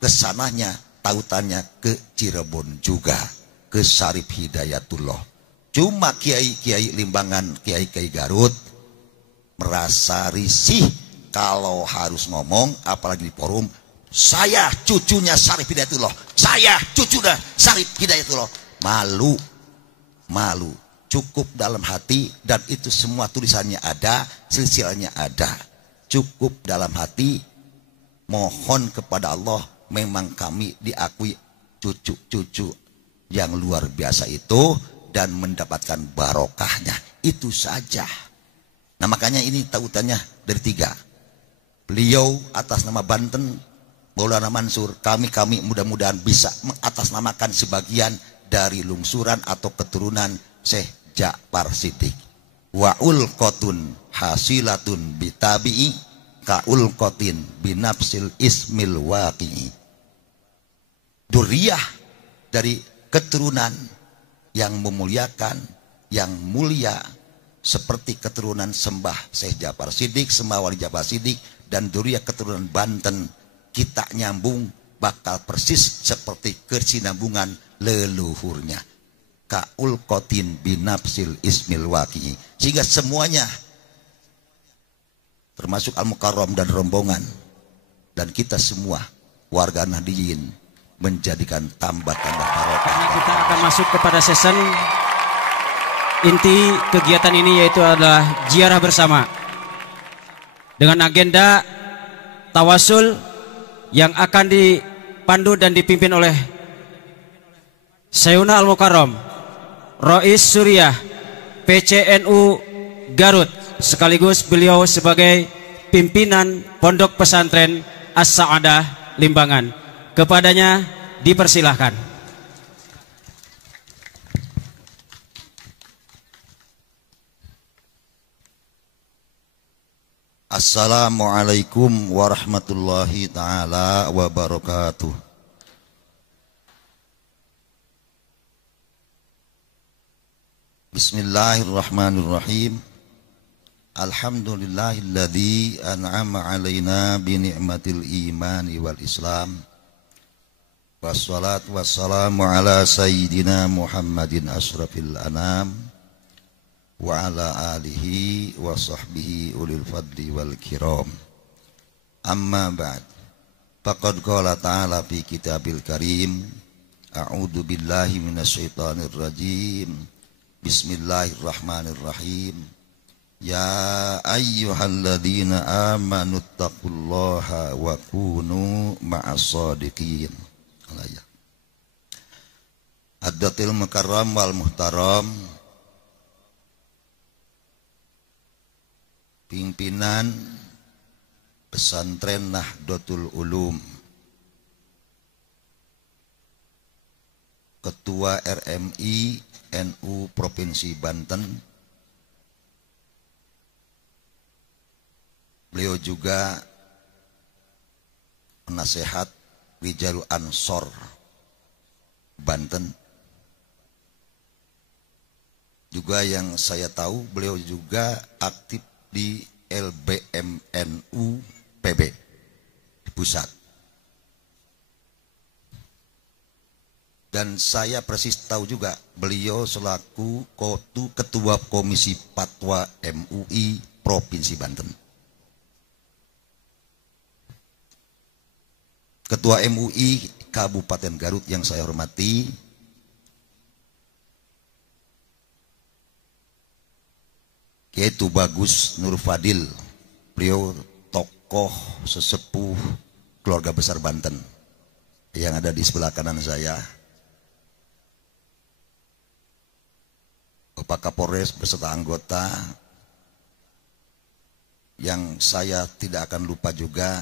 kesananya tautannya ke Cirebon juga, ke Syarif Hidayatullah. Cuma kiai-kiai Limbangan, kiai-kiai Garut merasa risih kalau harus ngomong, apalagi di forum, saya cucunya Syarif Hidayatullah, saya cucunya Syarif Hidayatullah. Malu. Cukup dalam hati, dan itu semua tulisannya ada, silsilahnya ada. Cukup dalam hati, mohon kepada Allah, memang kami diakui cucu-cucu yang luar biasa itu, dan mendapatkan barokahnya. Itu saja. Nah makanya ini tautannya dari 3. Beliau atas nama Banten, Maulana Mansur, kami mudah-mudahan bisa mengatasnamakan sebagian dari lungsuran atau keturunan Syekh Ja'far Siddiq. Wa ulqatun hasilatun bitabi'i ka ulqatin binafsil ismil waqi'i. Duriyah dari keturunan yang memuliakan, yang mulia, seperti keturunan sembah Syekh Ja'far Siddiq, sembah Wali Ja'far Siddiq, dan duriyah keturunan Banten, kita nyambung bakal persis seperti kesinambungan leluhurnya. Ka'ul qatin binafsil ismil waqi'i. Sehingga semuanya termasuk Al-Mukarram dan rombongan dan kita semua warga Nahdiyin menjadikan tambah-tambah barokah. Kita akan masuk kepada season inti kegiatan ini, yaitu adalah ziarah bersama dengan agenda tawasul yang akan dipandu dan dipimpin oleh Sayyidina Al-Mukarram Rais Suriah PCNU Garut, sekaligus beliau sebagai pimpinan Pondok Pesantren As-Sa'adah Limbangan. Kepadanya dipersilahkan. Assalamualaikum warahmatullahi ta'ala wabarakatuh. Bismillahirrahmanirrahim. Alhamdulillahilladzi an'ama alaina bi ni'matil imani wal islam. Wassalatu wassalamu ala sayyidina Muhammadin asyrafil anam wa ala alihi wa sahbihi ulil fadli wal kiram. Amma ba'd. Faqad qala ta'ala fi kitabil karim, a'udzu billahi minasyaitonir rajim. Bismillahirrahmanirrahim. Ya ayyuhalladzina amanu taqullaha wa kunu ma'as-shadiqin. Addatil mukarram wal muhtaram, pimpinan Pesantren Nahdlatul Ulum, Ketua RMI NU Provinsi Banten. Beliau juga penasehat Rijalul Ansor Banten. Juga yang saya tahu beliau juga aktif di LBMNU PB di pusat. Dan saya persis tahu juga beliau selaku Ketua Komisi Fatwa MUI Provinsi Banten. Ketua MUI Kabupaten Garut yang saya hormati, yaitu Bagus Nur Fadil. Beliau tokoh sesepuh keluarga besar Banten yang ada di sebelah kanan saya. Bapak Kapolres beserta anggota yang saya tidak akan lupa juga,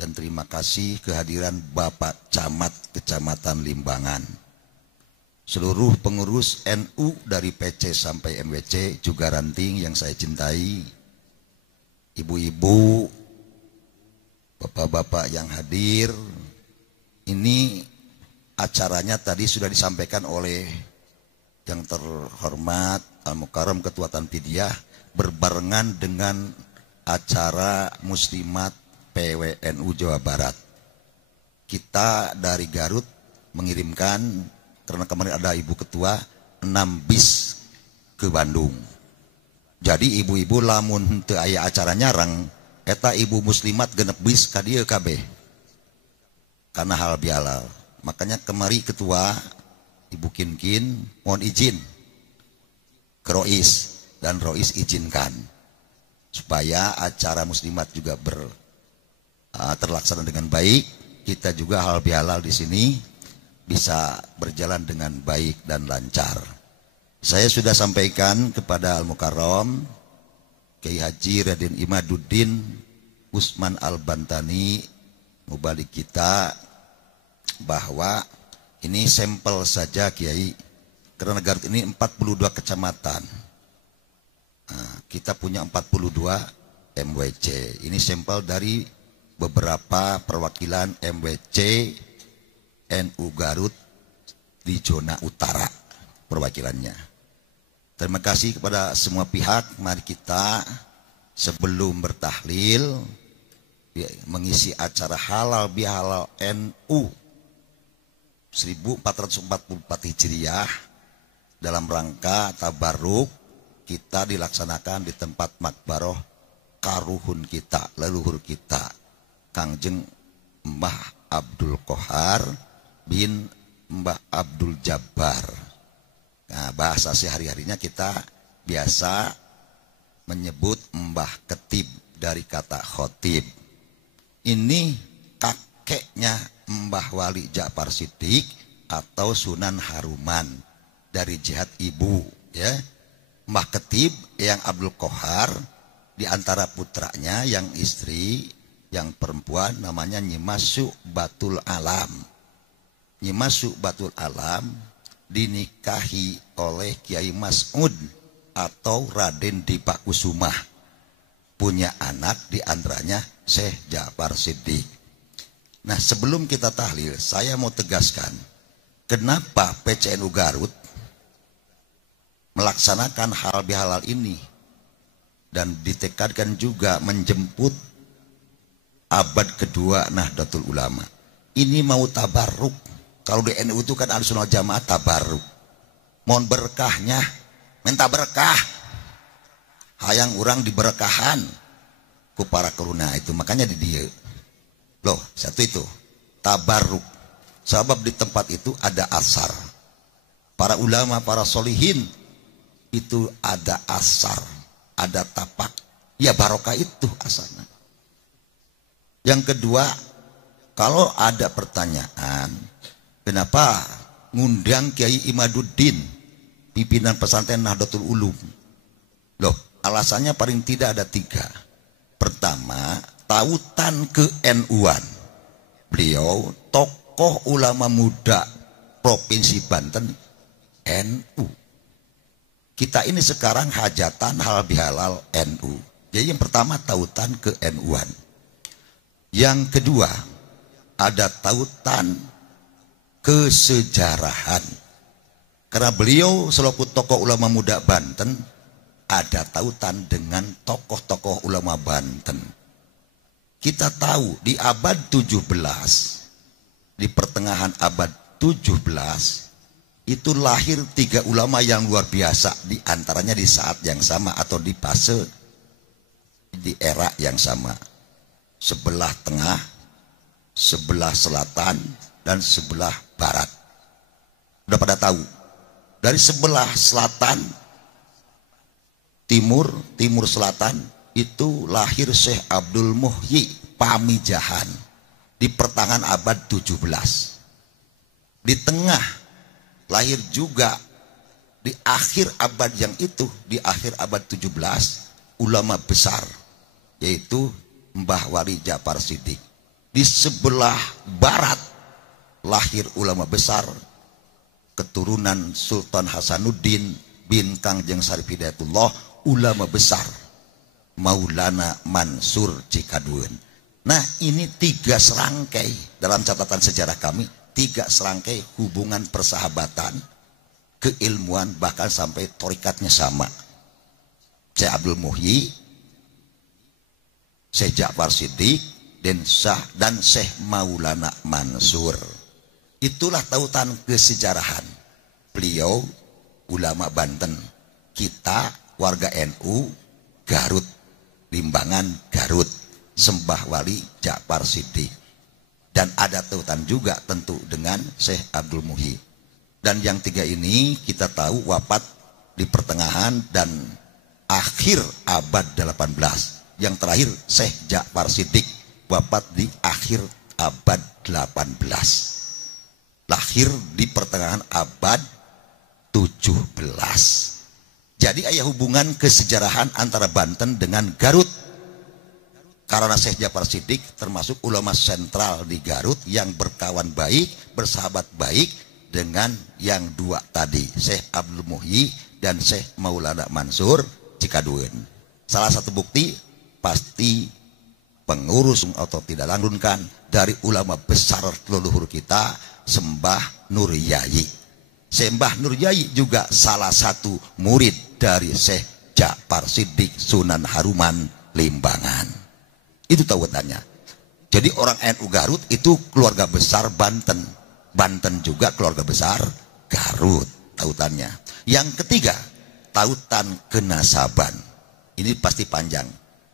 dan terima kasih kehadiran Bapak Camat Kecamatan Limbangan, seluruh pengurus NU dari PC sampai MWC, juga ranting yang saya cintai, ibu-ibu, bapak-bapak yang hadir. Ini acaranya tadi sudah disampaikan oleh yang terhormat Al-Mukarram Ketua Tanfidiyah, berbarengan dengan acara Muslimat PWNU Jawa Barat. kita dari Garut mengirimkan, karena kemarin ada Ibu Ketua, 6 bis ke Bandung. Jadi ibu-ibu lamun teu aya acara nyarang, eta ibu muslimat genep bis ka dieu kabeh. Karena hal bihalal. Makanya kemari Ketua Ibu Kinkin mohon izin ke Rois, dan Rois izinkan supaya acara muslimat juga terlaksana dengan baik. Kita juga hal bihalal di sini bisa berjalan dengan baik dan lancar. Saya sudah sampaikan kepada Al-Mukarram Kiai Haji Raden Imaduddin Usman Al-Bantani mubalik kita, bahwa ini sampel saja Kiai, karena Garut ini 42 kecamatan. Nah, kita punya 42 MWC. Ini sampel dari beberapa perwakilan MWC NU Garut di zona utara perwakilannya. Terima kasih kepada semua pihak. Mari kita sebelum bertahlil mengisi acara halal bihalal NU 1444 Hijriah dalam rangka tabarruk kita dilaksanakan di tempat makbaroh karuhun kita, leluhur kita, Kangjeng Mbah Abdul Qohar bin Mbah Abdul Jabbar. Nah, bahasa sehari-harinya kita biasa menyebut Mbah Ketib dari kata khotib. Ini kakeknya Mbah Wali Ja'far Shiddiq atau Sunan Haruman dari jihad ibu, ya. Mbah Ketib yang Abdul Qohar, di antara putranya yang istri yang perempuan namanya Nyimasu Batul Alam. Nyimasu Batul Alam dinikahi oleh Kiai Mas'ud atau Raden Dipakusumah, punya anak di antaranya Syekh Ja'far Shiddiq. Nah, sebelum kita tahlil, saya mau tegaskan kenapa PCNU Garut melaksanakan hal bihalal ini dan ditekadkan juga menjemput abad kedua Nahdlatul Ulama. Ini mau tabarruk. Kalau di NU itu kan Ahlussunnah wal Jamaah tabarruk. Mohon berkahnya, minta berkah. Hayang urang diberkahan ku para keruna itu. Makanya di dia. Loh, satu itu tabarruk. Sebab di tempat itu ada asar. Para ulama, para solihin itu ada asar, ada tapak. Ya barokah itu asarnya. Yang kedua, kalau ada pertanyaan, kenapa ngundang Kiai Imaduddin, pimpinan pesantren Nahdlatul Ulum? Loh, alasannya paling tidak ada 3. Pertama, tautan ke NU-an. Beliau tokoh ulama muda Provinsi Banten NU. Kita ini sekarang hajatan hal bihalal NU. Jadi yang pertama tautan ke NU-an. Yang kedua, ada tautan kesejarahan. Karena beliau selaku tokoh ulama muda Banten ada tautan dengan tokoh-tokoh ulama Banten. Kita tahu di abad 17, di pertengahan abad 17 itu lahir 3 ulama yang luar biasa, di antaranya di saat yang sama atau di fase di era yang sama. Sebelah tengah, sebelah selatan, dan sebelah barat. Udah pada tahu. Dari sebelah selatan, timur selatan, itu lahir Syekh Abdul Muhyi Pamijahan di pertengahan abad 17. Di tengah lahir juga di akhir abad yang itu, di akhir abad 17, ulama besar yaitu Mbah Wali Ja'far Shiddiq. Di sebelah barat lahir ulama besar keturunan Sultan Hasanuddin bin Kangjeng Sarif Hidayatullah, ulama besar Maulana Mansur Cikaduen. Nah, ini 3 serangkai dalam catatan sejarah kami, 3 serangkai hubungan persahabatan, keilmuan, bahkan sampai torikatnya sama. Syekh Abdul Muhyi, Syekh Ja'far Shiddiq, dan Syekh Maulana Mansur. Itulah tautan kesejarahan. Beliau ulama Banten, kita warga NU Garut, Limbangan Garut, Sembah Wali Ja'far Siddiq. Dan ada tautan juga tentu dengan Syekh Abdul Muhyi. Dan yang tiga ini kita tahu wafat di pertengahan dan akhir abad 18. Yang terakhir Syekh Ja'far Siddiq wafat di akhir abad 18. Lahir di pertengahan abad 17. Jadi ada hubungan kesejarahan antara Banten dengan Garut. Karena Syekh Ja'far Siddiq termasuk ulama sentral di Garut yang berkawan baik, bersahabat baik dengan yang dua tadi, Syekh Abdul Muhyi dan Syekh Maulana Mansur Cikaduen. Salah satu bukti pasti pengurus atau tidak langgungkan dari ulama besar leluhur kita, Sembah Nur Yai. Sembah Nur Yai juga salah satu murid dari Syekh Ja'far Siddiq Sunan Haruman Limbangan. Itu tautannya. Jadi orang NU Garut itu keluarga besar Banten. Banten juga keluarga besar Garut tautannya. Yang ketiga, tautan kenasaban. Ini pasti panjang.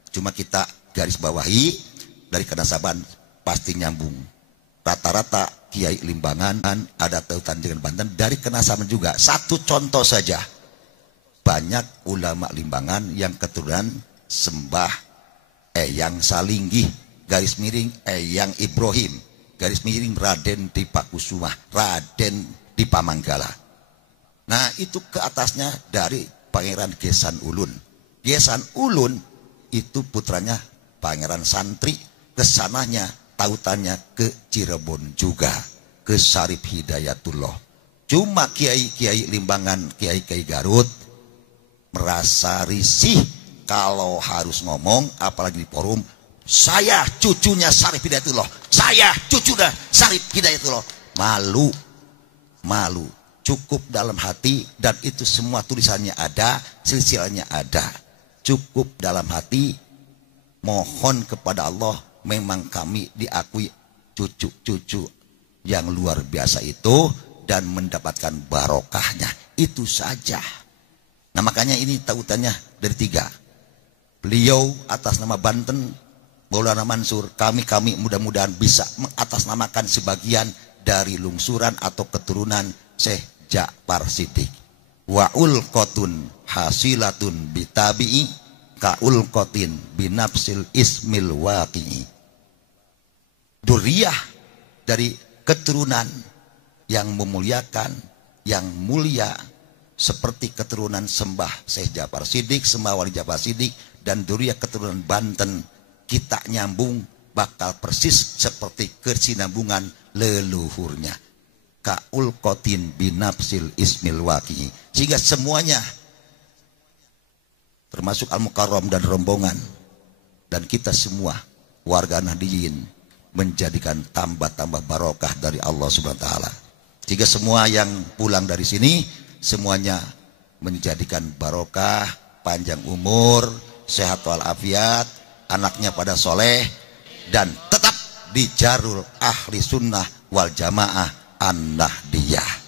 Cuma kita garis bawahi dari kenasaban pasti nyambung. Rata-rata Kiai Limbangan ada tautan dengan Banten dari kenasaban juga. Satu contoh saja. Banyak ulama Limbangan yang keturunan Sembah Eyang Salinggih, garis miring Eyang Ibrahim, garis miring Raden Dipakusumah, Raden Dipamanggala. Nah itu ke atasnya dari Pangeran Gesan Ulun. Gesan Ulun itu putranya Pangeran Santri, kesananya tautannya ke Cirebon juga, ke Syarif Hidayatullah. Cuma kiai-kiai Limbangan, kiai-kiai Garut merasa risih kalau harus ngomong, apalagi di forum, saya cucunya Syarif Hidayatullah, saya cucunya Syarif Hidayatullah. Malu, cukup dalam hati, dan itu semua tulisannya ada, silsilahnya ada. Cukup dalam hati, mohon kepada Allah, memang kami diakui cucu-cucu yang luar biasa itu, dan mendapatkan barokahnya, itu saja. Nah makanya ini tautannya dari tiga. Beliau atas nama Banten, Maulana Mansur, kami mudah-mudahan bisa mengatasnamakan sebagian dari lungsuran atau keturunan Syekh Ja'far Siddiq. Wa ulqatun hasilatun bitabi'i ka ulqatin binafsil ismil waqi'i. Duriyah dari keturunan yang memuliakan, yang mulia, seperti keturunan Sembah Syekh Ja'far Siddiq, Sembah Wali Ja'far Siddiq, dan duriyah keturunan Banten, kita nyambung bakal persis seperti kesinambungan leluhurnya. Ka'ul qatin binafsil ismil waqi'i. Sehingga semuanya termasuk Al-Mukarram dan rombongan dan kita semua warga Nahdiyin menjadikan tambah-tambah barokah dari Allah Subhanahu wa taala. Sehingga semua yang pulang dari sini semuanya menjadikan barokah, panjang umur, sehat walafiat, anaknya pada soleh, dan tetap di jalur ahli sunnah wal jamaah an-nahdiyah.